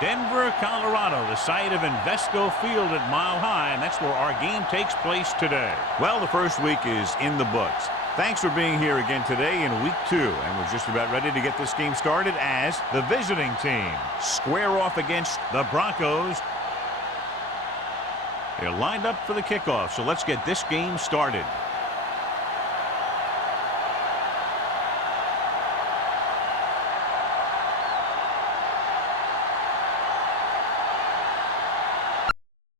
Denver, Colorado, the site of Invesco Field at Mile High, and that's where our game takes place today. Well, the first week is in the books. Thanks for being here again today in week 2, and we're just about ready to get this game started as the visiting team square off against the Broncos. They're lined up for the kickoff, so let's get this game started.